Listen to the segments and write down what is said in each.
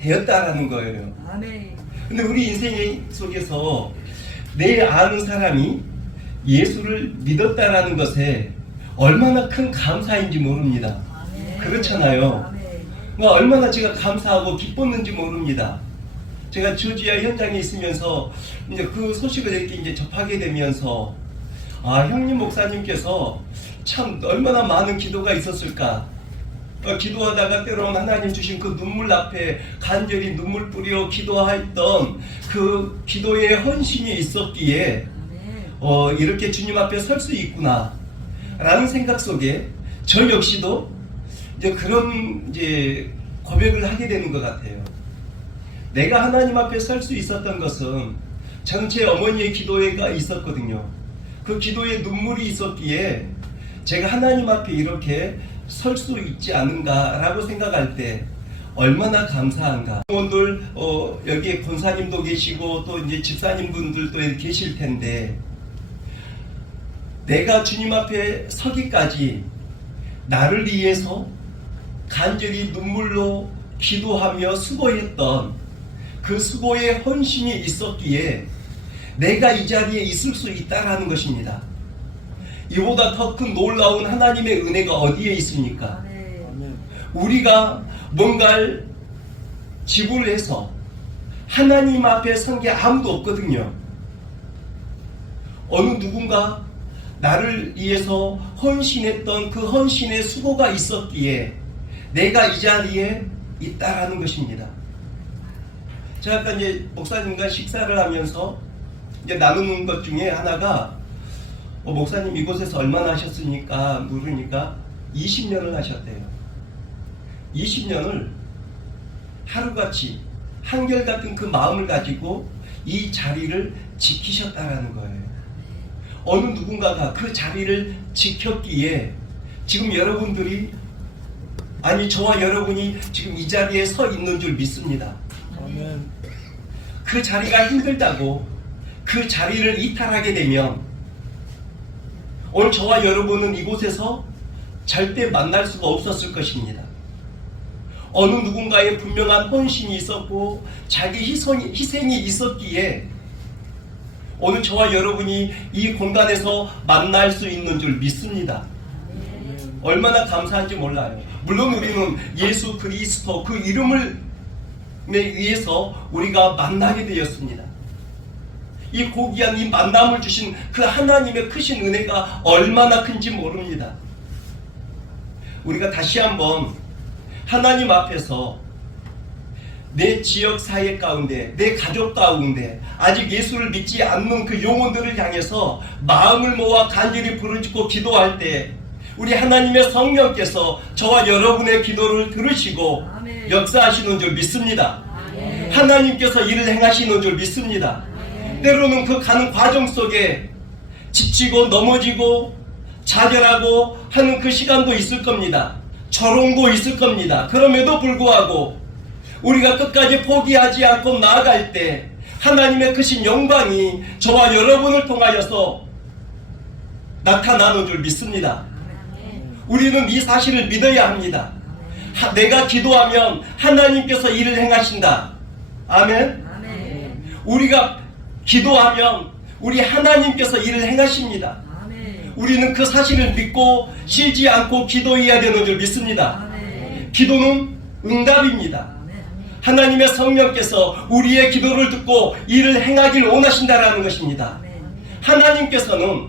되었다라는 거예요. 아멘. 근데 우리 인생 속에서 내 아는 사람이 예수를 믿었다라는 것에 얼마나 큰 감사인지 모릅니다. 아멘. 그렇잖아요. 아멘. 얼마나 제가 감사하고 기뻤는지 모릅니다. 제가 조지아 현장에 있으면서 이제 그 소식을 이렇게 이제 접하게 되면서 형님 목사님께서 참 얼마나 많은 기도가 있었을까. 기도하다가 때로는 하나님 주신 그 눈물 앞에 간절히 눈물 뿌려 기도했던 그 기도의 헌신이 있었기에 이렇게 주님 앞에 설 수 있구나 라는 생각 속에 저 역시도 이제 그런 이제 고백을 하게 되는 것 같아요. 내가 하나님 앞에 설 수 있었던 것은 저는 제 어머니의 기도가 있었거든요. 그 기도에 눈물이 있었기에 제가 하나님 앞에 이렇게 설 수 있지 않은가라고 생각할 때 얼마나 감사한가. 원들 여기에 권사님도 계시고 또 이제 집사님 분들도 계실 텐데 내가 주님 앞에 서기까지 나를 위해서 간절히 눈물로 기도하며 수고했던 그 수고의 헌신이 있었기에 내가 이 자리에 있을 수 있다라는 것입니다. 이보다 더 큰 놀라운 하나님의 은혜가 어디에 있습니까? 우리가 뭔가를 지불을 해서 하나님 앞에 선 게 아무도 없거든요. 어느 누군가 나를 위해서 헌신했던 그 헌신의 수고가 있었기에 내가 이 자리에 있다라는 것입니다. 제가 아까 이제 목사님과 식사를 하면서 이제 나누는 것 중에 하나가 목사님 이곳에서 얼마나 하셨습니까? 물으니까 20년을 하셨대요. 20년을 하루같이 한결같은 그 마음을 가지고 이 자리를 지키셨다라는 거예요. 어느 누군가가 그 자리를 지켰기에 지금 여러분들이 저와 여러분이 지금 이 자리에 서 있는 줄 믿습니다. 아멘. 그 자리가 힘들다고 그 자리를 이탈하게 되면 오늘 저와 여러분은 이곳에서 절대 만날 수가 없었을 것입니다. 어느 누군가의 분명한 헌신이 있었고 자기 희생이 있었기에 오늘 저와 여러분이 이 공간에서 만날 수 있는 줄 믿습니다. 얼마나 감사한지 몰라요. 물론 우리는 예수 그리스도 그 이름을 위해서 우리가 만나게 되었습니다. 이 고귀한 이 만남을 주신 그 하나님의 크신 은혜가 얼마나 큰지 모릅니다. 우리가 다시 한번 하나님 앞에서 내 지역 사회 가운데, 내 가족 가운데 아직 예수를 믿지 않는 그 영혼들을 향해서 마음을 모아 간절히 부르짖고 기도할 때 우리 하나님의 성령께서 저와 여러분의 기도를 들으시고 아멘. 역사하시는 줄 믿습니다. 아멘. 하나님께서 일을 행하시는 줄 믿습니다. 때로는 그 가는 과정 속에 지치고 넘어지고 좌절하고 하는 그 시간도 있을 겁니다. 조롱도 있을 겁니다. 그럼에도 불구하고 우리가 끝까지 포기하지 않고 나아갈 때 하나님의 크신 영광이 저와 여러분을 통하여서 나타나는 줄 믿습니다. 우리는 이 사실을 믿어야 합니다. 내가 기도하면 하나님께서 일을 행하신다. 아멘. 우리가 기도하면 우리 하나님께서 일을 행하십니다. 우리는 그 사실을 믿고 쉬지 않고 기도해야 되는 줄 믿습니다. 기도는 응답입니다. 하나님의 성령께서 우리의 기도를 듣고 일을 행하길 원하신다라는 것입니다. 하나님께서는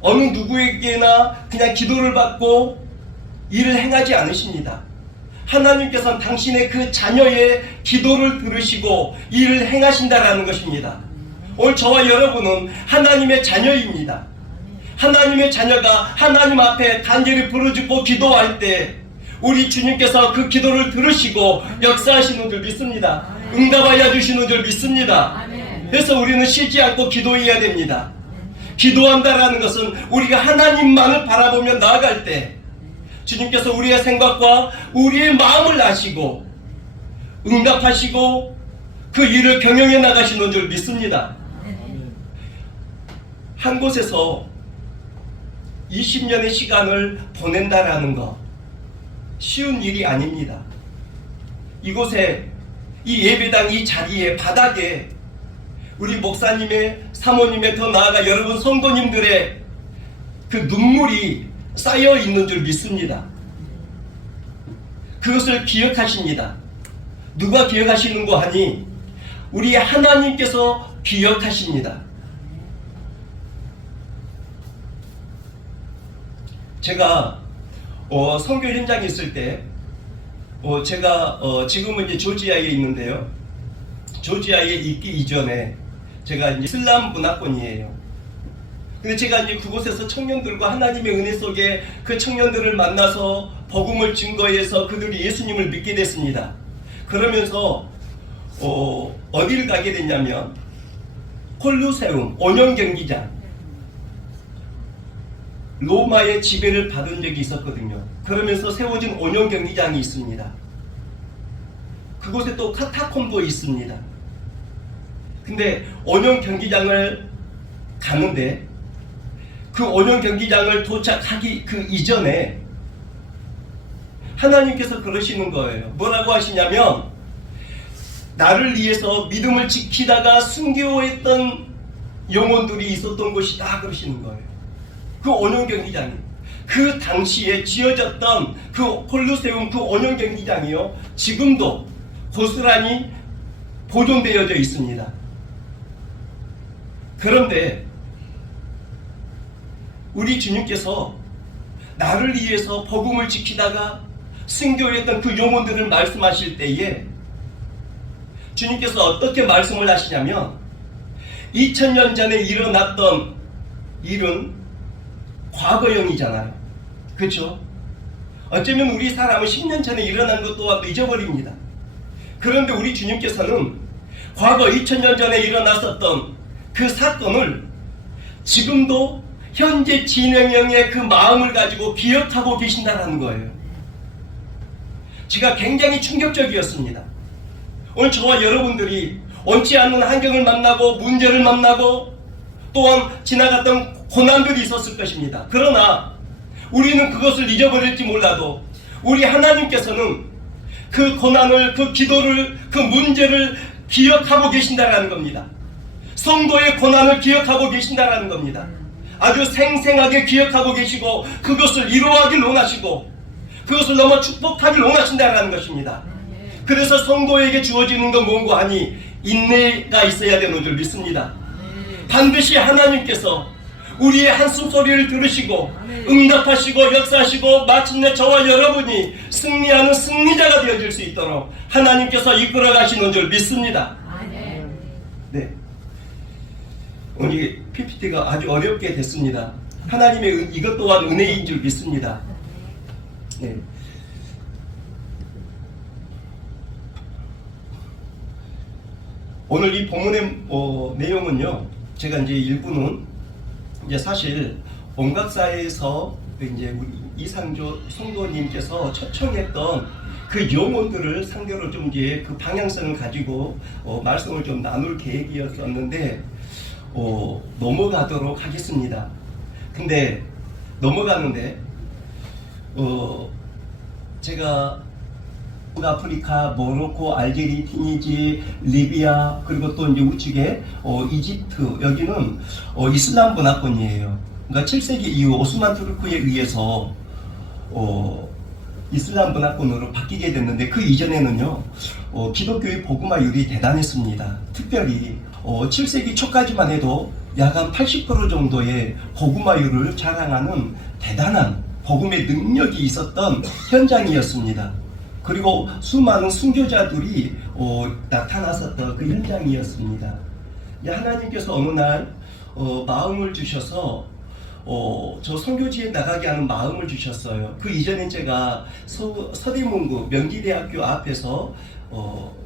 어느 누구에게나 그냥 기도를 받고 일을 행하지 않으십니다. 하나님께서는 당신의 그 자녀의 기도를 들으시고 일을 행하신다라는 것입니다. 오늘 저와 여러분은 하나님의 자녀입니다. 하나님의 자녀가 하나님 앞에 간절히 부르짖고 기도할 때 우리 주님께서 그 기도를 들으시고 역사하시는 줄 믿습니다. 응답하여 주시는 줄 믿습니다. 그래서 우리는 쉬지 않고 기도해야 됩니다. 기도한다라는 것은 우리가 하나님만을 바라보며 나아갈 때 주님께서 우리의 생각과 우리의 마음을 아시고 응답하시고 그 일을 경영해 나가시는 줄 믿습니다. 한 곳에서 20년의 시간을 보낸다라는 것 쉬운 일이 아닙니다. 이곳에 이 예배당 이 자리에 바닥에 우리 목사님의 사모님의 더 나아가 여러분 성도님들의 그 눈물이 쌓여 있는 줄 믿습니다. 그것을 기억하십니다. 누가 기억하시는고 하니 우리 하나님께서 기억하십니다. 제가 선교 현장에 있을 때 제가 지금은 이제 조지아에 있는데요. 조지아에 있기 이전에 제가 이제 이슬람 문화권이에요. 근데 제가 이제 그곳에서 청년들과 하나님의 은혜 속에 그 청년들을 만나서 복음을 증거해서 그들이 예수님을 믿게 됐습니다. 그러면서 어디를 가게 됐냐면 콜루세움 온영 경기장, 로마의 지배를 받은 적이 있었거든요. 그러면서 세워진 온영 경기장이 있습니다. 그곳에 또 카타콤도 있습니다. 근데 온영 경기장을 가는데 그 온영 경기장을 도착하기 그 이전에 하나님께서 그러시는 거예요. 뭐라고 하시냐면 나를 위해서 믿음을 지키다가 순교했던 영혼들이 있었던 곳이다 그러시는 거예요. 그 온영 경기장이 그 당시에 지어졌던 그 콜루세움 그 온영 경기장이요 지금도 고스란히 보존되어져 있습니다. 그런데 우리 주님께서 나를 위해서 복음을 지키다가 순교했던 그 영혼들을 말씀하실 때에 주님께서 어떻게 말씀을 하시냐면 2000년 전에 일어났던 일은 과거형이잖아요. 그렇죠? 어쩌면 우리 사람은 10년 전에 일어난 것 또한 잊어버립니다. 그런데 우리 주님께서는 과거 2000년 전에 일어났었던 그 사건을 지금도 현재 진행형의 그 마음을 가지고 기억하고 계신다는 거예요. 제가 굉장히 충격적이었습니다. 오늘 저와 여러분들이 원치 않는 환경을 만나고 문제를 만나고 또한 지나갔던 고난들이 있었을 것입니다. 그러나 우리는 그것을 잊어버릴지 몰라도 우리 하나님께서는 그 고난을, 그 기도를, 그 문제를 기억하고 계신다라는 겁니다. 성도의 고난을 기억하고 계신다라는 겁니다. 아주 생생하게 기억하고 계시고 그것을 이루어가길 원하시고 그것을 넘어 축복하길 원하신다라는 것입니다. 그래서 성도에게 주어지는 건 뭔가 하니 인내가 있어야 되는 줄 믿습니다. 반드시 하나님께서 우리의 한숨 소리를 들으시고 응답하시고 역사하시고 마침내 저와 여러분이 승리하는 승리자가 되어질 수 있도록 하나님께서 이끌어 가시는 줄 믿습니다. 네. 오늘 PPT가 아주 어렵게 됐습니다. 하나님의 이것 또한 은혜인 줄 믿습니다. 네. 오늘 이 본문의 내용은요, 제가 이제 일부는 이제 사실 온각사에서 이제 우리 이상조 성도님께서 초청했던 그 영혼들을 상대로 좀 이제 그 방향성을 가지고 말씀을 좀 나눌 계획이었었는데 넘어가도록 하겠습니다. 근데 넘어가는데 제가 아프리카, 모로코, 알제리, 티니지, 리비아 그리고 또 이제 우측에 이집트 여기는 이슬람 문화권이에요. 그러니까 7세기 이후 오스만 투르크에 의해서 이슬람 문화권으로 바뀌게 됐는데 그 이전에는요 기독교의 복음화율이 대단했습니다. 특별히 7세기 초까지만 해도 약 한 80% 정도의 복음화율을 자랑하는 대단한 복음의 능력이 있었던 현장이었습니다. 그리고 수많은 순교자들이 나타났었던 그 현장이었습니다. 하나님께서 어느 날 마음을 주셔서 저 선교지에 나가게 하는 마음을 주셨어요. 그 이전에 제가 서대문구 명지대학교 앞에서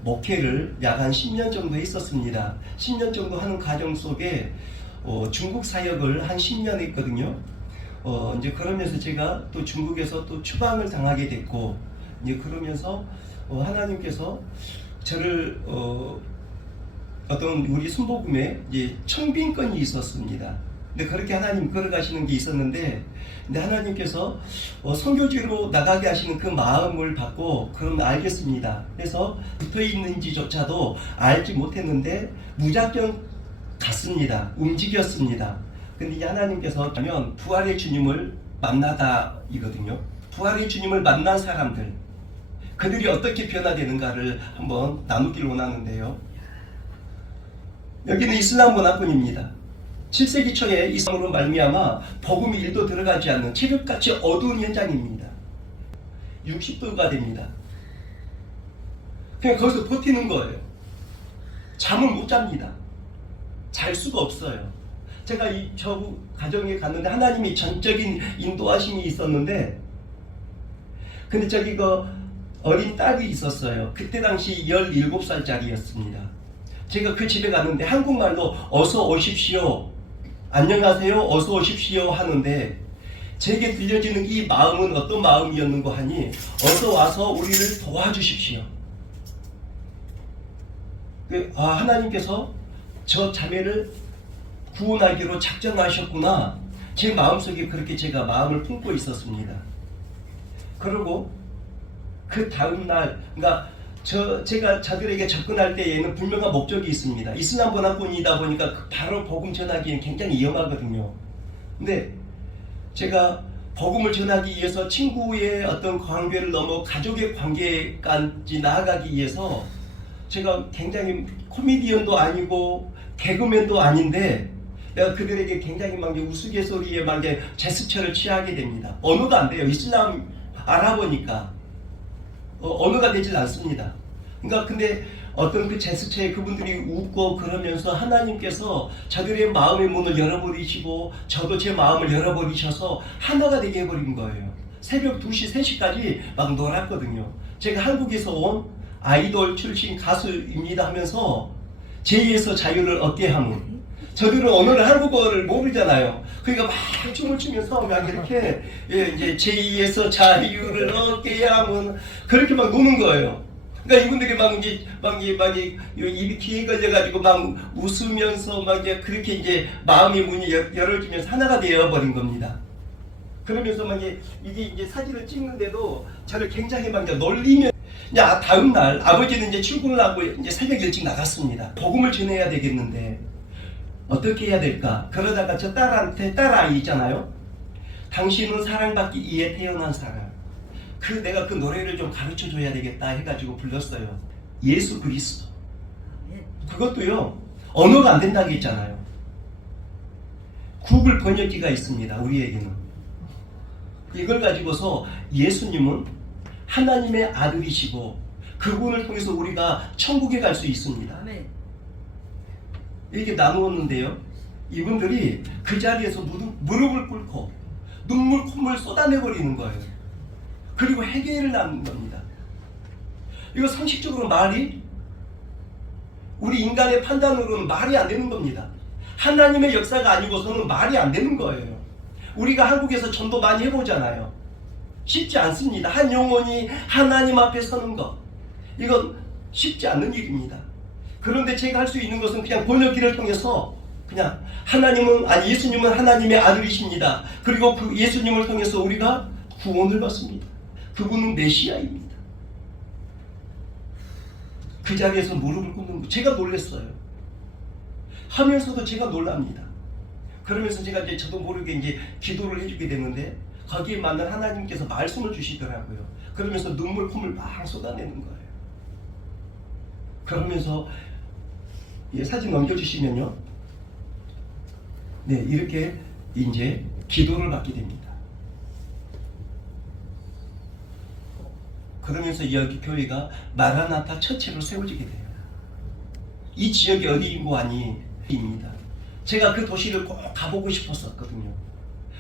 목회를 약 한 10년 정도 했었습니다. 10년 정도 하는 과정 속에 중국 사역을 한 10년 했거든요. 이제 그러면서 제가 또 중국에서 또 추방을 당하게 됐고, 이제 그러면서 하나님께서 저를 어떤 우리 순복음에 이제 청빙권이 있었습니다. 근데 그렇게 하나님 걸어가시는 게 있었는데, 근데 하나님께서 선교지로 나가게 하시는 그 마음을 받고, 그럼 알겠습니다. 그래서 붙어 있는지조차도 알지 못했는데 무작정 갔습니다. 움직였습니다. 근데 이제 하나님께서 하면 부활의 주님을 만나다이거든요. 부활의 주님을 만난 사람들, 그들이 어떻게 변화되는가를 한번 나누길 원하는데요. 여기는 이슬람 문화권입니다. 7세기 초에 이슬람으로 말미암아 복음이 1도 들어가지 않는 칠흑같이 어두운 현장입니다. 60도가 됩니다. 그냥 거기서 버티는 거예요. 잠을 못 잡니다. 잘 수가 없어요. 제가 저 가정에 갔는데 하나님이 전적인 인도하심이 있었는데, 근데 저기 어린 딸이 있었어요. 그때 당시 17살짜리였습니다. 제가 그 집에 갔는데 한국말로 어서 오십시오, 안녕하세요, 어서 오십시오 하는데, 제게 들려지는 이 마음은 어떤 마음이었는고 하니, 어서 와서 우리를 도와주십시오. 하나님께서 저 자매를 구원하기로 작정하셨구나. 제 마음속에 그렇게 제가 마음을 품고 있었습니다. 그리고 그 다음날, 그러니까 제가 자들에게 접근할 때에는 분명한 목적이 있습니다. 이슬람 문화권이다 보니까 바로 복음 전하기는 굉장히 위험하거든요. 근데 제가 복음을 전하기 위해서 친구의 어떤 관계를 넘어 가족의 관계까지 나아가기 위해서, 제가 굉장히 코미디언도 아니고 개그맨도 아닌데, 내가 그들에게 굉장히 막 우스갯소리에 막 제스처를 취하게 됩니다. 언어가 안 돼요. 이슬람 알아보니까 언어가 되질 않습니다. 그러니까 근데 어떤 그 제스처에 그분들이 웃고 그러면서 하나님께서 저들의 마음의 문을 열어버리시고, 저도 제 마음을 열어버리셔서 하나가 되게 해버린 거예요. 새벽 2시, 3시까지 막 놀았거든요. 제가 한국에서 온 아이돌 출신 가수입니다 하면서 제2에서 자유를 얻게 하면, 저들은 언어를 한국어를 모르잖아요. 그러니까 막 춤을 추면서 막 이렇게 이제 제2에서 자유를 얻게 하면 그렇게 막 노는 거예요. 그러니까 이분들이 막 입이 귀에 걸려가지고 막 웃으면서 막 이제 그렇게 이제 마음의 문이 열어지면서 하나가 되어버린 겁니다. 그러면서 막 이게 이제 사진을 찍는데도 저를 굉장히 막 놀리면, 다음 날 아버지는 이제 출근을 하고 이제 새벽 일찍 나갔습니다. 복음을 전해야 되겠는데 어떻게 해야 될까? 그러다가 저 딸한테, 딸아이 있잖아요. 당신은 사랑받기 위해 태어난 사람. 내가 그 노래를 좀 가르쳐 줘야 되겠다 해가지고 불렀어요. 예수 그리스도. 그것도요, 언어가 안 된다고 했잖아요. 구글 번역기가 있습니다. 우리에게는. 이걸 가지고서 예수님은 하나님의 아들이시고 그분을 통해서 우리가 천국에 갈 수 있습니다. 이렇게 나누었는데요, 이분들이 그 자리에서 무릎을 꿇고 눈물 콧물 쏟아내버리는 거예요. 그리고 회개를 하는 겁니다. 이거 상식적으로 우리 인간의 판단으로는 말이 안 되는 겁니다. 하나님의 역사가 아니고서는 말이 안 되는 거예요. 우리가 한국에서 전도 많이 해보잖아요. 쉽지 않습니다. 한 영혼이 하나님 앞에 서는 것, 이건 쉽지 않는 일입니다. 그런데 제가 할 수 있는 것은 그냥 번역기를 통해서 그냥 예수님은 하나님의 아들이십니다. 그리고 그 예수님을 통해서 우리가 구원을 받습니다. 그분은 메시아입니다. 그 자리에서 무릎을 꿇는 거, 제가 놀랐어요. 하면서도 제가 놀랍니다. 그러면서 제가 이제 저도 모르게 이제 기도를 해주게 되는데, 거기에 맞는 하나님께서 말씀을 주시더라고요. 그러면서 눈물 콧물 막 쏟아내는 거예요. 그러면서 사진 넘겨주시면요, 네, 이렇게 이제 기도를 받게 됩니다. 그러면서 여기 교회가 마라나타 처치로 세워지게 돼요. 이 지역이 어디인고 하니 입니다. 제가 그 도시를 꼭 가보고 싶었었거든요.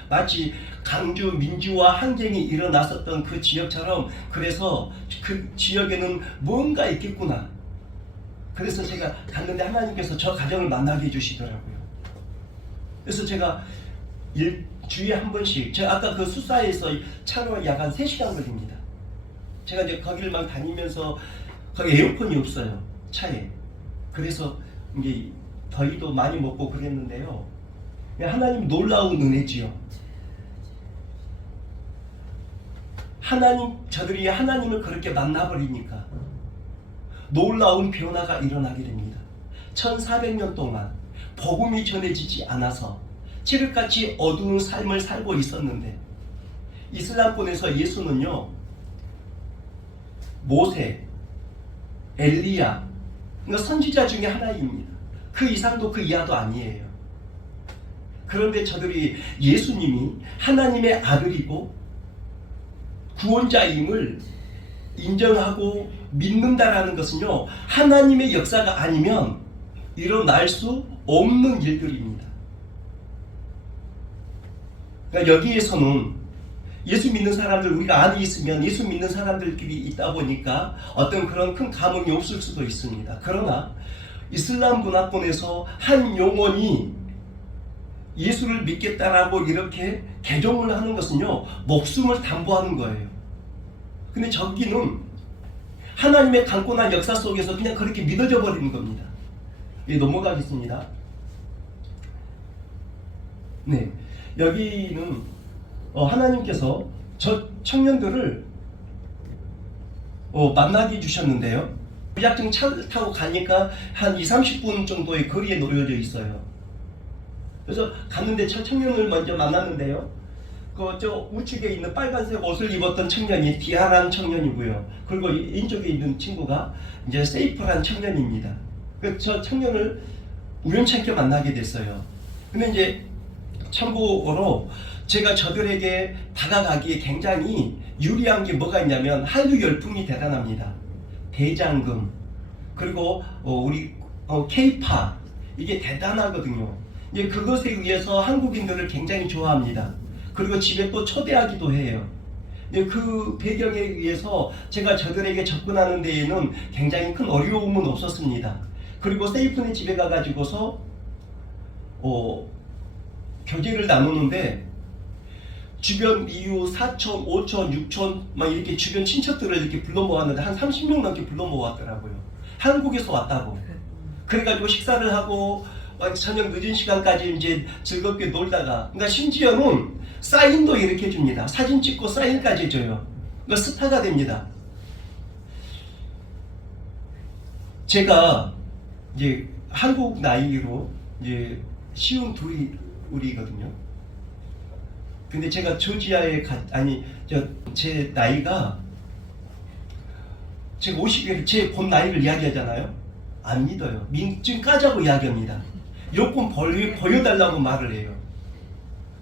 마치 강주 민주화 항쟁이 일어났었던 그 지역처럼, 그래서 그 지역에는 뭔가 있겠구나. 그래서 제가 갔는데 하나님께서 저 가정을 만나게 해주시더라고요. 그래서 제가 주에 한 번씩, 제가 아까 그 수사에서 차로 약 한 3시간 걸립니다. 제가 이제 거기를 막 다니면서, 거기 에어컨이 없어요, 차에. 그래서 이제 더위도 많이 먹고 그랬는데요. 하나님 놀라운 은혜지요. 저들이 하나님을 그렇게 만나버리니까 놀라운 변화가 일어나게 됩니다. 1400년 동안 복음이 전해지지 않아서 칠흑같이 어두운 삶을 살고 있었는데, 이슬람권에서 예수는요, 모세, 엘리야, 그러니까 선지자 중에 하나입니다. 그 이상도 그 이하도 아니에요. 그런데 저들이 예수님이 하나님의 아들이고 구원자임을 인정하고 믿는다라는 것은요, 하나님의 역사가 아니면 일어날 수 없는 일들입니다. 그러니까 여기에서는 예수 믿는 사람들, 우리가 안에 있으면 예수 믿는 사람들끼리 있다 보니까 어떤 그런 큰 감흥이 없을 수도 있습니다. 그러나 이슬람 문화권에서 한 영혼이 예수를 믿겠다라고 이렇게 개종을 하는 것은요, 목숨을 담보하는 거예요. 근데 저기는 하나님의 강권한 역사 속에서 그냥 그렇게 믿어져 버리는 겁니다. 예, 넘어가겠습니다. 네, 여기는 하나님께서 저 청년들을 만나게 주셨는데요. 무작정 차를 타고 가니까 한 20-30분 정도의 거리에 놓여져 있어요. 그래서 갔는데 저 청년을 먼저 만났는데요. 저 우측에 있는 빨간색 옷을 입었던 청년이 디아란 청년이고요. 그리고 이쪽에 있는 친구가 이제 세이프란 청년입니다. 저 청년을 우연찮게 만나게 됐어요. 근데 이제 참고로 제가 저들에게 다가가기에 굉장히 유리한 게 뭐가 있냐면, 한류 열풍이 대단합니다. 대장금, 그리고 우리 K-팝, 이게 대단하거든요. 이제 그것에 의해서 한국인들을 굉장히 좋아합니다. 그리고 집에 또 초대하기도 해요. 그 배경에 의해서 제가 저들에게 접근하는 데에는 굉장히 큰 어려움은 없었습니다. 그리고 세이프네 집에 가가지고서 교제를 나누는데, 주변 이웃, 사촌, 오촌, 육촌 막 이렇게 주변 친척들을 이렇게 불러 모았는데 한 30명 넘게 불러 모았더라고요. 한국에서 왔다고. 그래가지고 식사를 하고 저녁 늦은 시간까지 이제 즐겁게 놀다가, 그러니까 심지어는 사인도 이렇게 줍니다. 사진 찍고 사인까지 줘요. 그러니까 스타가 됩니다. 제가 이제 한국 나이로 이제 52이거든요. 근데 제가 조지아에 제 나이가, 제가 50에 제 본 나이를 이야기하잖아요. 안 믿어요. 민증 까자고 이야기합니다. 여권 보여달라고 말을 해요.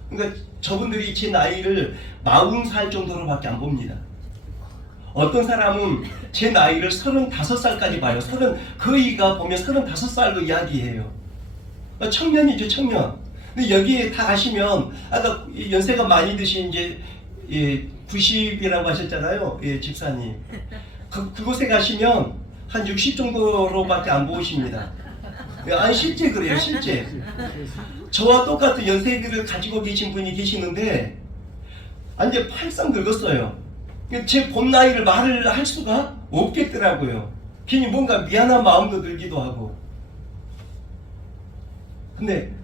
그러니까 저분들이 제 나이를 40살 정도로밖에 안 봅니다. 어떤 사람은 제 나이를 35살까지 봐요. 거의가 보면 35살로 이야기해요. 그러니까 청년이죠, 청년. 근데 여기에 다 가시면, 아까 연세가 많이 드신 이제 90이라고 하셨잖아요, 집사님. 그곳에 가시면 한 60 정도로밖에 안 보이십니다. 아니 실제 그래요, 실제. 저와 똑같은 연세를 가지고 계신 분이 계시는데, 이제 팔상 늙었어요. 제 본 나이를 말을 할 수가 없겠더라고요. 괜히 뭔가 미안한 마음도 들기도 하고. 근데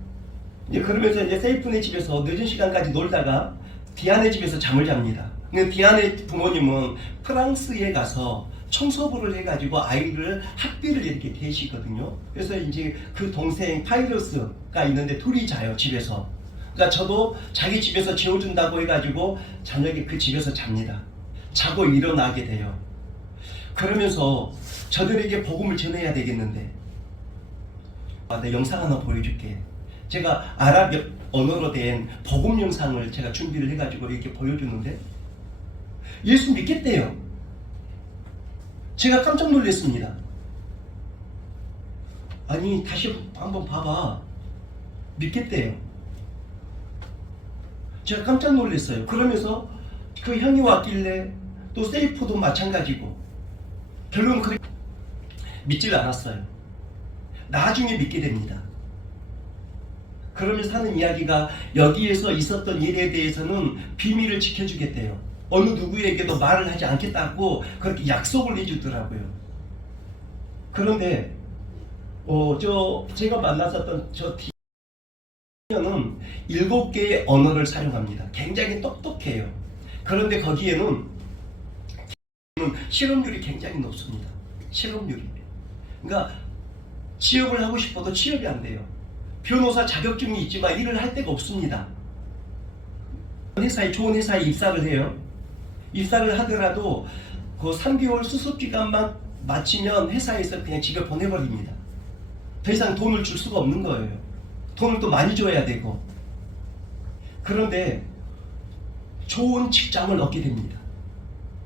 이제 그러면서 이제 세이프네 집에서 늦은 시간까지 놀다가 디아네 집에서 잠을 잡니다. 근데 디아네 부모님은 프랑스에 가서 청소부를 해가지고 아이를 학비를 이렇게 대시거든요. 그래서 이제 그 동생 파이러스가 있는데 둘이 자요, 집에서. 그러니까 저도 자기 집에서 재워준다고 해가지고 저녁에 그 집에서 잡니다. 자고 일어나게 돼요. 그러면서 저들에게 복음을 전해야 되겠는데, 내 영상 하나 보여줄게. 제가 아랍 언어로 된 복음 영상을 제가 준비를 해가지고 이렇게 보여주는데, 예수 믿겠대요. 제가 깜짝 놀랐습니다. 아니, 다시 한번 봐봐. 믿겠대요. 제가 깜짝 놀랐어요. 그러면서 그 형이 왔길래 또 세이프도 마찬가지고, 결국은 믿질 않았어요. 나중에 믿게 됩니다. 그러면서 하는 이야기가, 여기에서 있었던 일에 대해서는 비밀을 지켜주겠대요. 어느 누구에게도 말을 하지 않겠다고 그렇게 약속을 해주더라고요. 그런데 제가 만났었던 는 7개의 언어를 사용합니다. 굉장히 똑똑해요. 그런데 거기에는 실업률이 굉장히 높습니다. 실업률이. 그러니까 취업을 하고 싶어도 취업이 안 돼요. 변호사 자격증이 있지만 일을 할 데가 없습니다. 좋은 회사에 입사를 해요. 입사를 하더라도 그 3개월 수습 기간만 마치면 회사에서 그냥 집에 보내버립니다. 더 이상 돈을 줄 수가 없는 거예요. 돈을 또 많이 줘야 되고. 그런데 좋은 직장을 얻게 됩니다.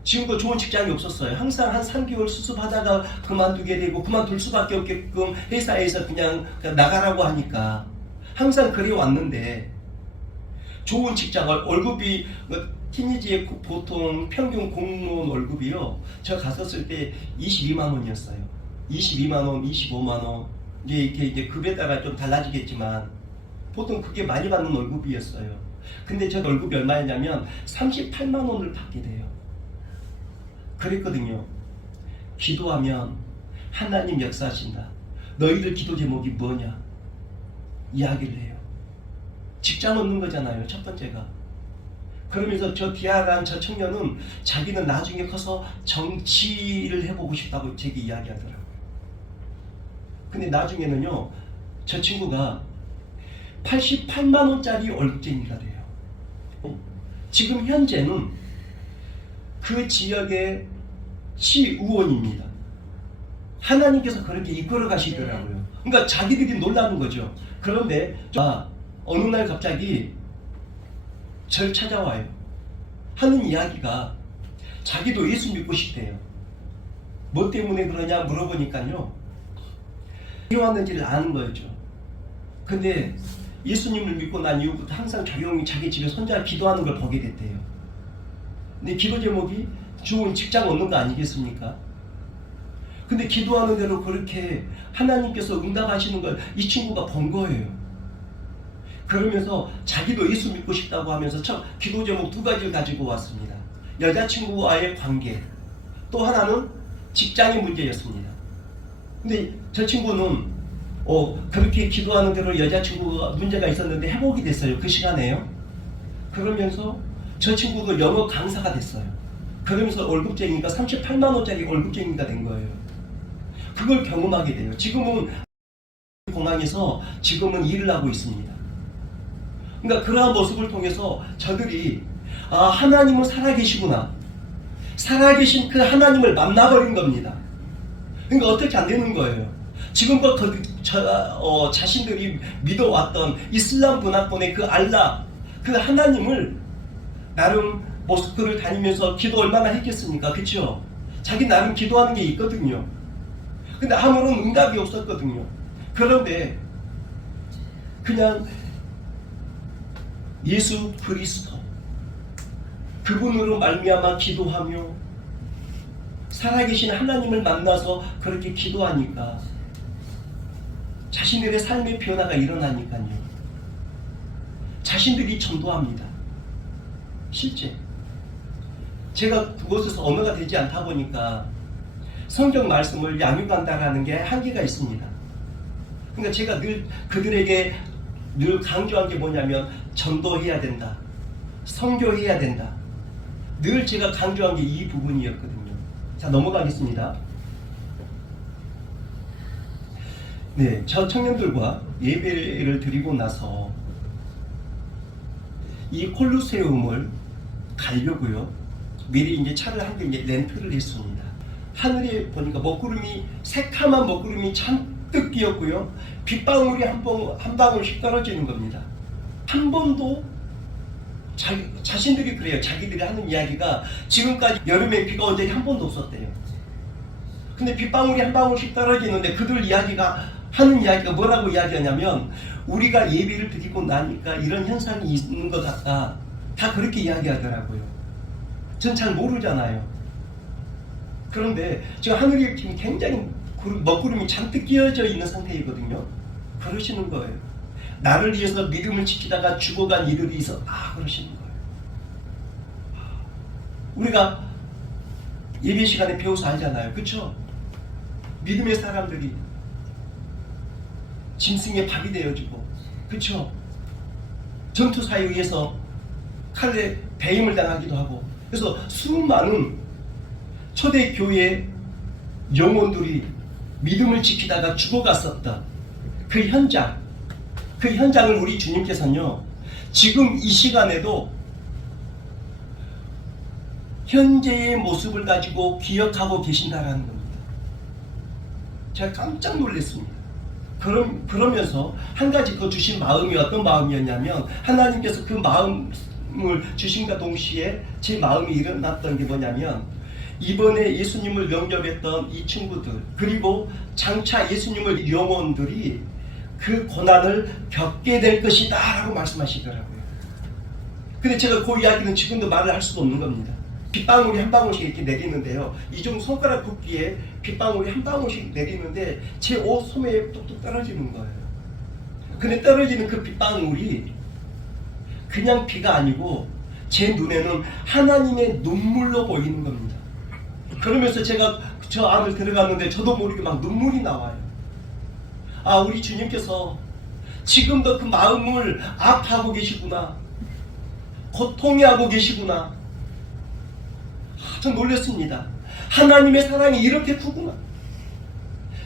지금도 좋은 직장이 없었어요. 항상 한 3개월 수습하다가 그만두게 되고, 그만둘 수밖에 없게끔 회사에서 그냥 나가라고 하니까 항상 그래 왔는데, 좋은 직장을, 월급이 티니지의 보통 평균 공무원 월급이요, 저 갔었을 때 22만 원이었어요. 22만 원, 25만 원. 이게 급에 따라 좀 달라지겠지만 보통 그게 많이 받는 월급이었어요. 근데 저 월급이 얼마였냐면 38만 원을 받게 돼요. 그랬거든요. 기도하면 하나님 역사하신다. 너희들 기도 제목이 뭐냐? 이야기를 해요. 직장 얻는 거잖아요, 첫 번째가. 그러면서 저 디아란 저 청년은 자기는 나중에 커서 정치를 해보고 싶다고 제게 이야기하더라고요. 근데 나중에는요, 저 친구가 88만 원짜리 월급쟁이가 돼요. 지금 현재는 그 지역의 시의원입니다. 하나님께서 그렇게 이끌어 가시더라고요. 그러니까 자기들이 놀라는 거죠. 그런데 어느 날 갑자기 절 찾아와요. 하는 이야기가 자기도 예수 믿고 싶대요. 뭐 때문에 그러냐 물어보니까요, 왜 왔는지를 아는 거죠. 근데 예수님을 믿고 난 이후부터 항상 조용히 자기 집에 혼자 기도하는 걸 보게 됐대요. 근데 기도 제목이 좋은 직장 얻는 거 아니겠습니까? 근데 기도하는 대로 그렇게 하나님께서 응답하시는 걸 이 친구가 본 거예요. 그러면서 자기도 예수 믿고 싶다고 하면서 첫 기도 제목 2가지를 가지고 왔습니다. 여자친구와의 관계, 또 하나는 직장의 문제였습니다. 근데 저 친구는 그렇게 기도하는 대로 여자친구가 문제가 있었는데 회복이 됐어요. 그 시간에요. 그러면서 저 친구도 영어 강사가 됐어요. 그러면서 월급쟁이가 38만 원짜리 월급쟁이가 된 거예요. 그걸 경험하게 돼요. 지금은 공항에서 지금은 일을 하고 있습니다. 그러니까 그러한 모습을 통해서 저들이 하나님은 살아계시구나. 살아계신 그 하나님을 만나버린 겁니다. 그러니까 어떻게 안 되는 거예요. 지금껏 자신들이 믿어왔던 이슬람 문화권의 그 알라, 그 하나님을 나름 모스크를 다니면서 기도 얼마나 했겠습니까? 그렇죠? 자기 나름 기도하는 게 있거든요. 근데 아무런 응답이 없었거든요. 그런데 그냥 예수 그리스도 그분으로 말미암아 기도하며 살아계신 하나님을 만나서 그렇게 기도하니까 자신들의 삶의 변화가 일어나니까요. 자신들이 전도합니다. 실제 제가 그곳에서 언어가 되지 않다 보니까 성경 말씀을 양육한다라는 게 한계가 있습니다. 그러니까 제가 늘 그들에게 늘 강조한 게 뭐냐면 전도해야 된다. 선교해야 된다. 늘 제가 강조한 게 이 부분이었거든요. 자, 넘어가겠습니다. 네, 저 청년들과 예배를 드리고 나서 이 콜로세움을 가려고요. 미리 이제 차를 한 대 이제 렌트를 했습니다. 하늘에 보니까 먹구름이, 새카만 먹구름이 잔뜩 끼었고요. 빗방울이 한 방울씩 떨어지는 겁니다. 한 번도 자신들이 그래요. 자기들이 하는 이야기가 지금까지 여름에 비가 온 적이 한 번도 없었대요. 근데 빗방울이 한 방울씩 떨어지는데 그들 하는 이야기가 뭐라고 이야기하냐면, 우리가 예배를 드리고 나니까 이런 현상이 있는 것 같다. 다 그렇게 이야기하더라고요. 전 잘 모르잖아요. 그런데 지금 하늘이 지금 굉장히 먹구름이 잔뜩 끼어져 있는 상태이거든요. 그러시는 거예요. 나를 위해서 믿음을 지키다가 죽어간 이들이 있어. 그러시는 거예요. 우리가 예배 시간에 배워서 알잖아요. 그렇죠? 믿음의 사람들이 짐승의 밥이 되어지고, 그렇죠? 전투사에 의해서 칼에 배임을 당하기도 하고, 그래서 수많은 초대교회 영혼들이 믿음을 지키다가 죽어갔었던 그 현장을 우리 주님께서는요, 지금 이 시간에도 현재의 모습을 가지고 기억하고 계신다라는 겁니다. 제가 깜짝 놀랐습니다. 그러면서 한 가지 그 주신 마음이 어떤 마음이었냐면, 하나님께서 그 마음을 주신과 동시에 제 마음이 일어났던 게 뭐냐면, 이번에 예수님을 영접했던 이 친구들, 그리고 장차 예수님을 영혼들이 그 고난을 겪게 될 것이다 라고 말씀하시더라고요. 근데 제가 그 이야기는 지금도 말을 할 수도 없는 겁니다. 빗방울이 한 방울씩 이렇게 내리는데요, 이 정도 손가락 굵기에 빗방울이 한 방울씩 내리는데 제 옷 소매에 뚝뚝 떨어지는 거예요. 근데 떨어지는 그 빗방울이 그냥 비가 아니고 제 눈에는 하나님의 눈물로 보이는 겁니다. 그러면서 제가 저 안을 들어갔는데 저도 모르게 막 눈물이 나와요. 아, 우리 주님께서 지금도 그 마음을 아파하고 계시구나, 고통해하고 계시구나. 전 놀랐습니다. 하나님의 사랑이 이렇게 크구나.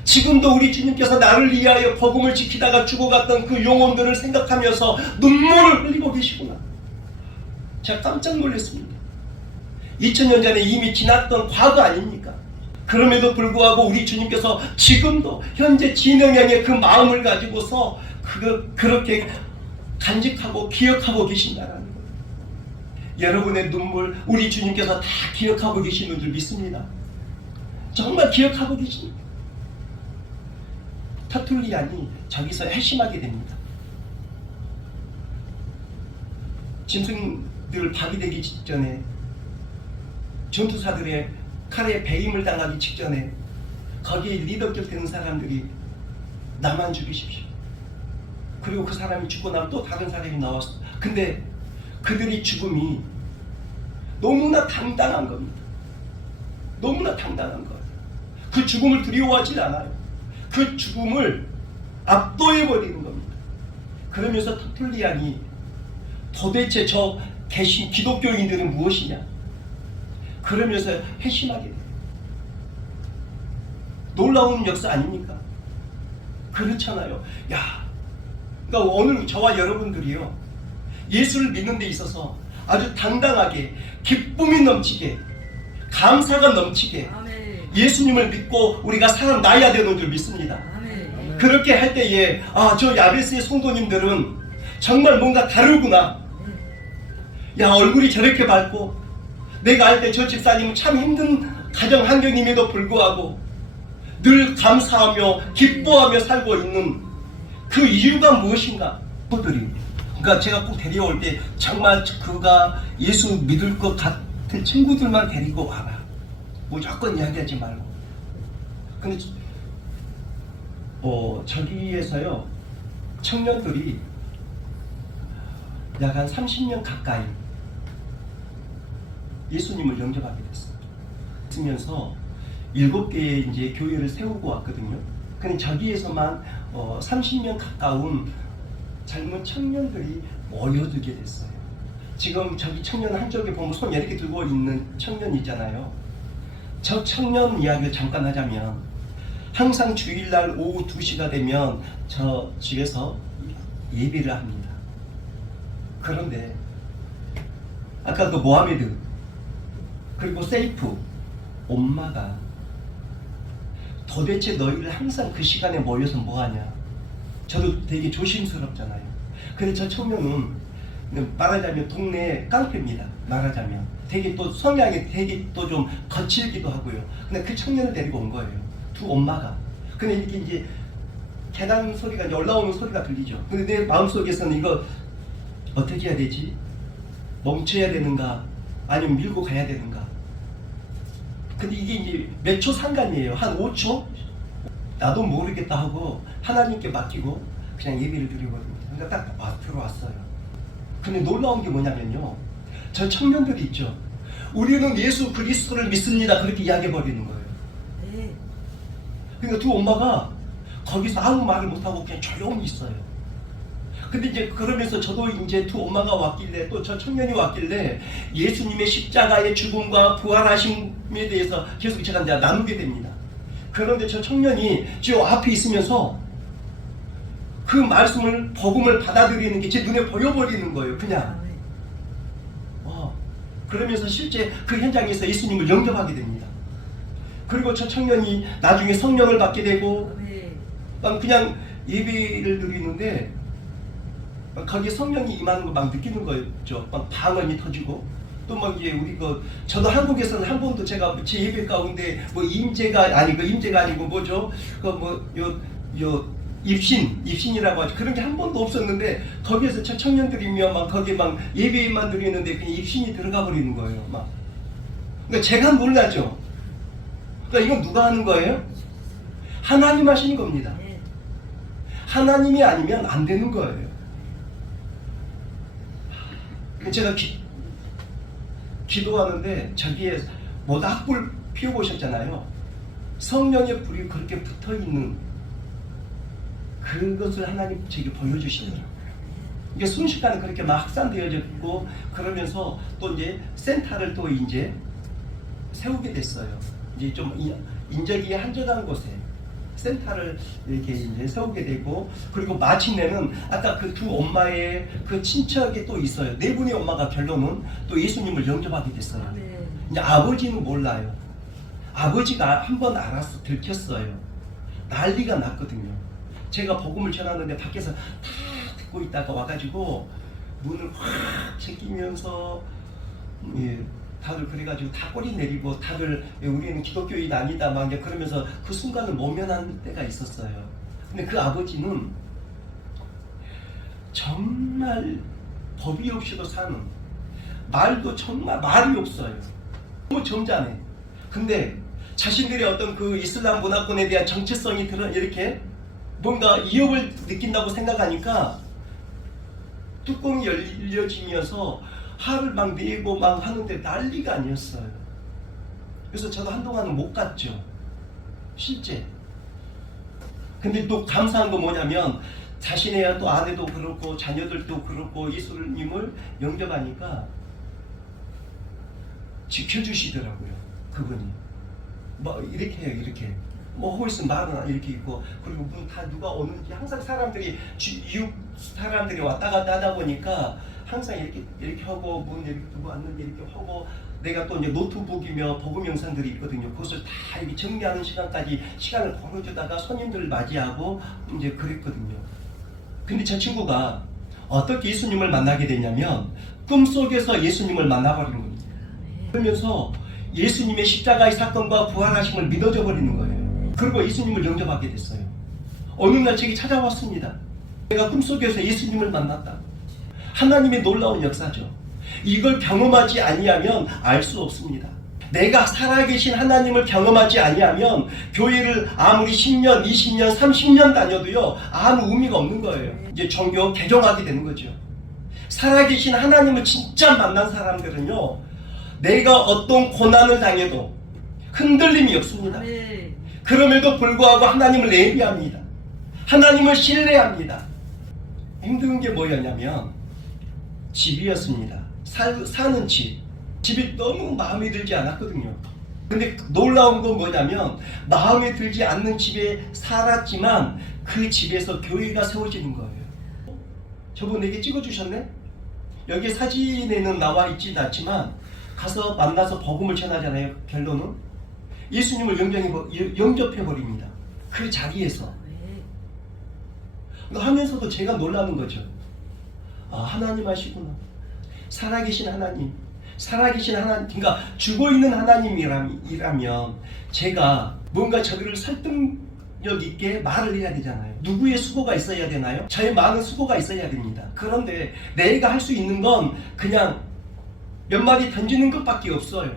지금도 우리 주님께서 나를 위하여 복음을 지키다가 죽어갔던 그 영혼들을 생각하면서 눈물을 흘리고 계시구나. 제가 깜짝 놀랐습니다. 2000년 전에 이미 지났던 과거 아닙니까? 그럼에도 불구하고 우리 주님께서 지금도 현재 진행형의 그 마음을 가지고서 그렇게 간직하고 기억하고 계신다라는 거예요. 여러분의 눈물 우리 주님께서 다 기억하고 계시는 줄 믿습니다. 정말 기억하고 계십니다. 터툴리안이 저기서 회심하게 됩니다. 짐승들 파괴되기 직전에, 전투사들의 칼에 배임을 당하기 직전에 거기에 리더격 되는 사람들이 나만 죽이십시오. 그리고 그 사람이 죽고 나면 또 다른 사람이 나왔어. 근데 그들의 죽음이 너무나 당당한 겁니다. 너무나 당당한 거예요. 그 죽음을 두려워하지 않아요. 그 죽음을 압도해버리는 겁니다. 그러면서 터툴리안이 도대체 저 계신 기독교인들은 무엇이냐, 그러면서 회심하게 돼요. 놀라운 역사 아닙니까? 그렇잖아요. 야, 그러니까 오늘 저와 여러분들이요, 예수를 믿는 데 있어서 아주 당당하게, 기쁨이 넘치게, 감사가 넘치게 예수님을 믿고 우리가 살아나야 되는 줄 믿습니다. 그렇게 할 때에 저 야베스의 성도님들은 정말 뭔가 다르구나. 야, 얼굴이 저렇게 밝고, 내가 알 때 저 집사님은 참 힘든 가정 환경임에도 불구하고 늘 감사하며 기뻐하며 살고 있는 그 이유가 무엇인가? 그러니까 제가 꼭 데려올 때 정말 그가 예수 믿을 것 같은 친구들만 데리고 와봐. 무조건 이야기하지 말고. 근데 저기에서요, 청년들이 약 한 30년 가까이 예수님을 영접하게 됐어요. 있으면서 7개의 이제 교회를 세우고 왔거든요. 근데 저기에서만 30년 가까운 젊은 청년들이 모여들게 됐어요. 지금 저기 청년 한쪽에 보면 손 이렇게 들고 있는 청년 있잖아요. 저 청년 이야기를 잠깐 하자면, 항상 주일날 오후 2시가 되면 저 집에서 예배를 합니다. 그런데 아까 그 모하메드 그리고 세이프 엄마가 도대체 너희를 항상 그 시간에 모여서 뭐하냐. 저도 되게 조심스럽잖아요. 근데 저 청년은 말하자면 동네 깡패입니다. 말하자면 되게 또 성향이 되게 또 좀 거칠기도 하고요. 근데 그 청년을 데리고 온 거예요. 두 엄마가. 근데 이렇게 이제 계단 소리가 이제 올라오는 소리가 들리죠. 근데 내 마음속에서는 이거 어떻게 해야 되지? 멈춰야 되는가? 아니면 밀고 가야 되는가? 근데 이게 이제 몇 초 상관이에요. 한 5초? 나도 모르겠다 하고 하나님께 맡기고 그냥 예배를 드리거든요. 그러니까 딱 들어왔어요. 근데 놀라운 게 뭐냐면요, 저 청년들이 있죠. 우리는 예수 그리스도를 믿습니다. 그렇게 이야기해버리는 거예요. 그러니까 두 엄마가 거기서 아무 말을 못하고 그냥 조용히 있어요. 근데 이제 그러면서 저도 이제 두 엄마가 왔길래 또 저 청년이 왔길래 예수님의 십자가의 죽음과 부활하심에 대해서 계속 제가 이제 나누게 됩니다. 그런데 저 청년이 저 앞에 있으면서 그 말씀을 복음을 받아들이는 게 제 눈에 보여버리는 거예요. 그냥. 그러면서 실제 그 현장에서 예수님을 영접하게 됩니다. 그리고 저 청년이 나중에 성령을 받게 되고 그냥 예배를 드리는데 거기에 성령이 임하는 거 막 느끼는 거였죠. 막 방언이 터지고 또 막 이제 우리 저도 한국에서는 한 번도 제가 제 예배 가운데 뭐 임재가 아니고 뭐죠? 입신이라고 하죠. 그런 게 한 번도 없었는데 거기에서 저 청년들이며 막 거기 막 예배만 드리는데 그냥 입신이 들어가 버리는 거예요. 막. 그러니까 제가 놀라죠. 그러니까 이건 누가 하는 거예요? 하나님 하시는 겁니다. 하나님이 아니면 안 되는 거예요. 제가 기도하는데 저기에 모두 악불 피워보셨잖아요. 성령의 불이 그렇게 붙어있는 그것을 하나님 제게 보여주시더라고요. 이게 순식간에 그렇게 막 확산되어졌고 그러면서 또 이제 센터를 또 이제 세우게 됐어요. 이제 좀 인적이 한적한 곳에 센터를 이렇게 이제 세우게 되고 그리고 마침내는 아까 그 두 엄마의 그 친척이 또 있어요. 네 분의 엄마가 결론은 또 예수님을 영접하게 됐어요. 이제 아버지는 몰라요. 아버지가 한번 알아서 들켰어요. 난리가 났거든요. 제가 복음을 전하는데 밖에서 다 듣고 있다가 와가지고 문을 확 제끼면서 다들 그래가지고 다 꼬리 내리고 다들 우리는 기독교인 아니다 막 이제 그러면서 그 순간을 모면한 때가 있었어요. 근데 그 아버지는 정말 법이 없이도 사는 말도 정말 말이 없어요. 너무 점잖해. 근데 자신들의 어떤 그 이슬람 문화권에 대한 정체성이 이렇게 뭔가 위협을 느낀다고 생각하니까 뚜껑이 열려지면서 화를 막 내고 막 하는데 난리가 아니었어요. 그래서 저도 한동안은 못 갔죠. 실제. 근데 또 감사한 건 뭐냐면 자신의 또 아내도 그렇고 자녀들도 그렇고 예수님을 영접하니까 지켜주시더라고요. 그분이. 뭐 이렇게 해요. 이렇게. 뭐 호있으면 말은 이렇게 있고 그리고 다 누가 오는지 항상 사람들이 이웃 사람들이 왔다 갔다 하다 보니까 항상 이렇게 하고 문 이렇게 누구 왔는지 이렇게 하고 내가 또 이제 노트북이며 복음 영상들이 있거든요. 그것을 다 이렇게 정리하는 시간까지 시간을 벌어주다가 손님들을 맞이하고 이제 그랬거든요. 근데 저 친구가 어떻게 예수님을 만나게 되냐면 꿈속에서 예수님을 만나버리는 겁니다. 그러면서 예수님의 십자가의 사건과 부활하심을 믿어져 버리는 거예요. 그리고 예수님을 영접하게 됐어요. 어느 날 제게 찾아왔습니다. 내가 꿈속에서 예수님을 만났다. 하나님의 놀라운 역사죠. 이걸 경험하지 아니하면 알 수 없습니다. 내가 살아계신 하나님을 경험하지 아니하면 교회를 아무리 10년, 20년, 30년 다녀도요 아무 의미가 없는 거예요. 이제 종교 개종하게 되는 거죠. 살아계신 하나님을 진짜 만난 사람들은요 내가 어떤 고난을 당해도 흔들림이 없습니다. 그럼에도 불구하고 하나님을 예비합니다. 하나님을 신뢰합니다. 힘든 게 뭐였냐면 집이었습니다. 사는 집이 너무 마음에 들지 않았거든요. 근데 놀라운 건 뭐냐면 마음에 들지 않는 집에 살았지만 그 집에서 교회가 세워지는 거예요. 저분에게 찍어주셨네? 여기 사진에는 나와 있지 않지만 가서 만나서 복음을 전하잖아요. 결론은 예수님을 영접해버립니다. 그 자리에서. 하면서도 제가 놀라는 거죠. 아, 하나님 하시구나. 살아계신 하나님. 그러니까 죽어있는 하나님이라면 제가 뭔가 저들을 설득력 있게 말을 해야 되잖아요. 누구의 수고가 있어야 되나요? 저의 많은 수고가 있어야 됩니다. 그런데 내가 할 수 있는 건 그냥 몇 마디 던지는 것밖에 없어요.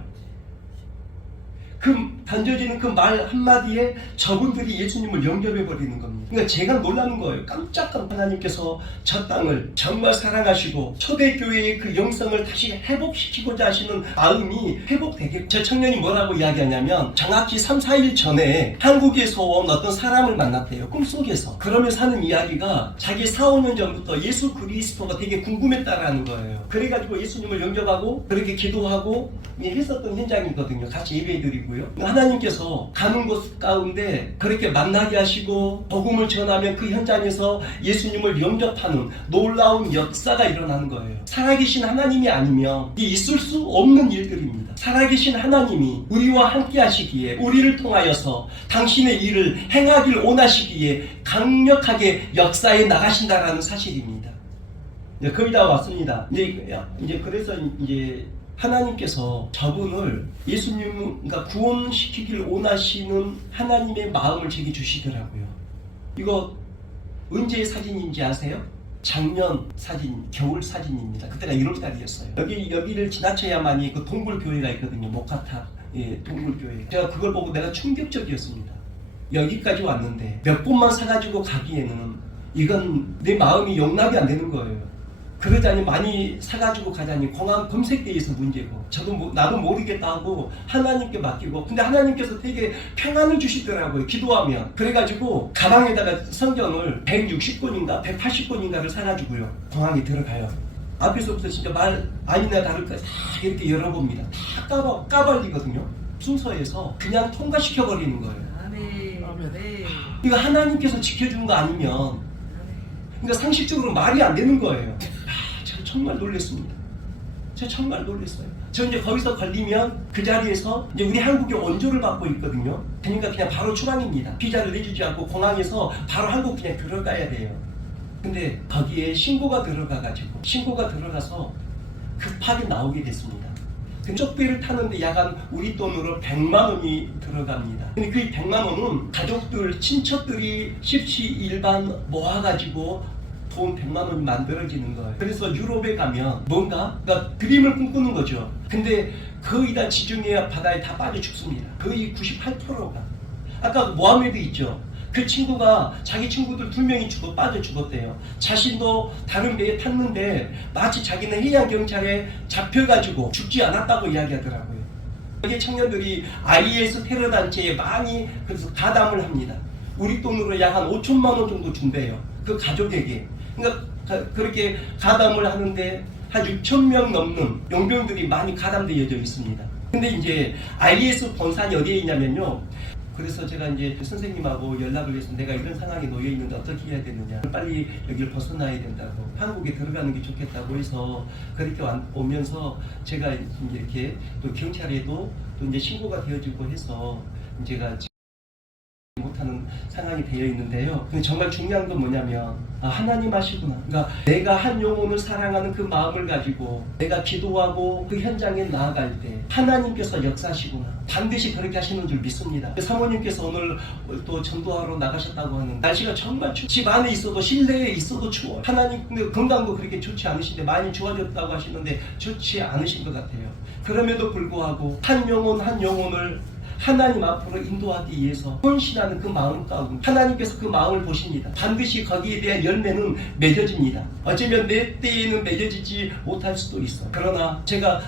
그 던져지는 그 말 한마디에 저분들이 예수님을 영접해버리는 겁니다. 그러니까 제가 놀라는 거예요. 깜짝깜짝 하나님께서 저 땅을 정말 사랑하시고 초대교회의 그 영성을 다시 회복시키고자 하시는 마음이 회복되게. 저 청년이 뭐라고 이야기하냐면 정확히 3, 4일 전에 한국에서 온 어떤 사람을 만났대요. 꿈속에서. 그러면서 하는 이야기가 자기 4, 5년 전부터 예수 그리스도가 되게 궁금했다라는 거예요. 그래가지고 예수님을 영접하고 그렇게 기도하고 했었던 현장이거든요. 같이 예배드리고요. 하나님께서 가는 곳 가운데 그렇게 만나게 하시고 복음을 전하면 그 현장에서 예수님을 영접하는 놀라운 역사가 일어나는 거예요. 살아계신 하나님이 아니면 있을 수 없는 일들입니다. 살아계신 하나님이 우리와 함께 하시기에 우리를 통하여서 당신의 일을 행하길 원하시기에 강력하게 역사에 나가신다라는 사실입니다. 거의 다 왔습니다. 이제 그래서 이제 하나님께서 저분을 예수님과 구원시키길 원하시는 하나님의 마음을 제게 주시더라고요. 이거 언제의 사진인지 아세요? 작년 사진, 겨울 사진입니다. 그때가 1월달이었어요. 여기를 지나쳐야만이 그 동굴교회가 있거든요. 모카타 동굴교회. 제가 그걸 보고 내가 충격적이었습니다. 여기까지 왔는데 몇 곳만 사가지고 가기에는 이건 내 마음이 용납이 안 되는 거예요. 그러자니 많이 사가지고 가자니 공항 검색대에서 문제고 나도 모르겠다 하고 하나님께 맡기고. 근데 하나님께서 되게 평안을 주시더라고요. 기도하면. 그래가지고 가방에다가 성경을 160권인가 180권인가를 사가지고요 공항에 들어가요. 앞에서부터 진짜 말 아니나 다를까 다 이렇게 열어봅니다. 다 까발리거든요. 순서에서 그냥 통과시켜버리는 거예요. 아멘. 이거 하나님께서 지켜준 거 아니면, 그러니까 상식적으로 말이 안 되는 거예요. 제가 정말 놀랐습니다. 제가 정말 놀랐어요. 저 이제 거기서 걸리면 그 자리에서 이제 우리 한국에 원조를 받고 있거든요. 그러니까 그냥 바로 출항입니다. 비자를 내주지 않고 공항에서 바로 한국 그냥 들어가야 돼요. 근데 거기에 신고가 들어가서 급하게 나오게 됐습니다. 그 쪽배를 타는데 약간 우리 돈으로 100만 원이 들어갑니다. 근데 그 100만 원은 가족들, 친척들이 십시일반 모아가지고 돈 100만 원이 만들어지는 거예요. 그래서 유럽에 가면 그러니까 드림을 꿈꾸는 거죠. 근데 거의 다 지중해 바다에 다 빠져 죽습니다. 거의 98%가. 아까 모하메드 있죠. 그 친구가 자기 친구들 2명이 빠져 죽었대요. 자신도 다른 배에 탔는데 마치 자기는 해양 경찰에 잡혀가지고 죽지 않았다고 이야기하더라고요. 여기 청년들이 IS 테러 단체에 많이 그래서 가담을 합니다. 우리 돈으로 약 한 5천만 원 정도 준대요. 그 가족에게. 그러니까 그렇게 가담을 하는데 한 6천 명 넘는 용병들이 많이 가담되어져 있습니다. 근데 이제 IS 본산이 어디에 있냐면요. 그래서 제가 이제 선생님하고 연락을 해서 내가 이런 상황에 놓여 있는데 어떻게 해야 되느냐, 빨리 여기를 벗어나야 된다고, 한국에 들어가는 게 좋겠다고 해서 그렇게 오면서 제가 이렇게 또 경찰에도 또 이제 신고가 되어지고 해서 제가 못하는 상황이 되어 있는데요. 근데 정말 중요한 건 뭐냐면 하나님 하시구나. 그러니까 내가 한 영혼을 사랑하는 그 마음을 가지고 내가 기도하고 그 현장에 나아갈 때 하나님께서 역사하시구나. 반드시 그렇게 하시는 줄 믿습니다. 사모님께서 오늘 또 전도하러 나가셨다고 하는, 날씨가 정말 집 안에 있어도 실내에 있어도 추워요. 하나님 건강도 그렇게 좋지 않으신데 많이 좋아졌다고 하시는데 좋지 않으신 것 같아요. 그럼에도 불구하고 한 영혼을 하나님 앞으로 인도하기 위해서 헌신하는 그 마음 가운데 하나님께서 그 마음을 보십니다. 반드시 거기에 대한 열매는 맺어집니다. 어쩌면 내 때에는 맺어지지 못할 수도 있어. 그러나 제가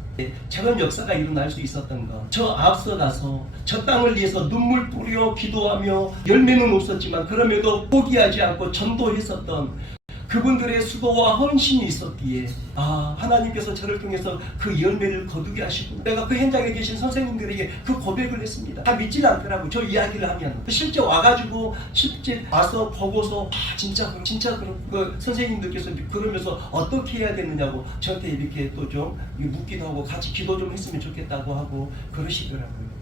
저런 역사가 일어날 수 있었던 것, 저 앞서가서 저 땅을 위해서 눈물 뿌려 기도하며 열매는 없었지만 그럼에도 포기하지 않고 전도했었던 그분들의 수고와 헌신이 있었기에 하나님께서 저를 통해서 그 열매를 거두게 하시고, 내가 그 현장에 계신 선생님들에게 그 고백을 했습니다. 다 믿질 않더라고요. 저 이야기를 하면 실제 와가지고 실제 와서 보고서 진짜 그럼 그 선생님들께서 그러면서 어떻게 해야 되느냐고 저한테 이렇게 또 좀 묻기도 하고 같이 기도 좀 했으면 좋겠다고 하고 그러시더라고요.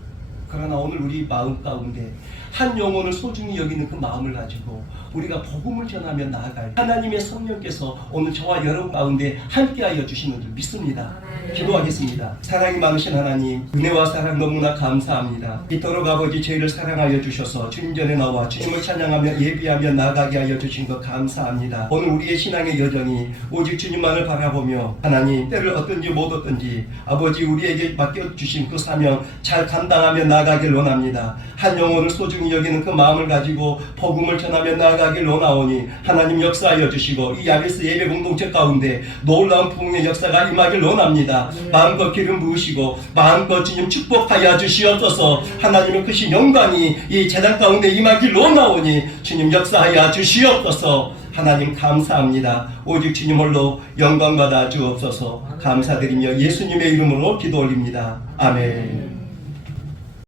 그러나 오늘 우리 마음 가운데 한 영혼을 소중히 여기는 그 마음을 가지고 우리가 복음을 전하며 나아갈 하나님의 성령께서 오늘 저와 여러분 가운데 함께하여 주시는 줄 믿습니다. 기도하겠습니다. 사랑이 많으신 하나님, 은혜와 사랑 너무나 감사합니다. 이토록 아버지 저희를 사랑하여 주셔서 주님 전에 나와 주님을 찬양하며 예비하며 나가게 하여 주신 것 감사합니다. 오늘 우리의 신앙의 여정이 오직 주님만을 바라보며 하나님 때를 어떤지 못 어떤지 아버지 우리에게 맡겨주신 그 사명 잘 감당하며 나아가 나아가길 원합니다. 한 영혼을 소중히 여기는 그 마음을 가지고 복음을 전하며 나아가길 원하오니 하나님 역사하여 주시고 이 야베스 예배 공동체 가운데 놀라운 부흥의 역사가 임하길 원합니다. 마음껏 기름 부으시고 마음껏 주님 축복하여 주시옵소서. 하나님의 크신 영광이 이 재단 가운데 임하길 원하오니 주님 역사하여 주시옵소서. 하나님 감사합니다. 오직 주님 홀로 영광 받아 주옵소서. 감사드리며 예수님의 이름으로 기도 올립니다. 아멘.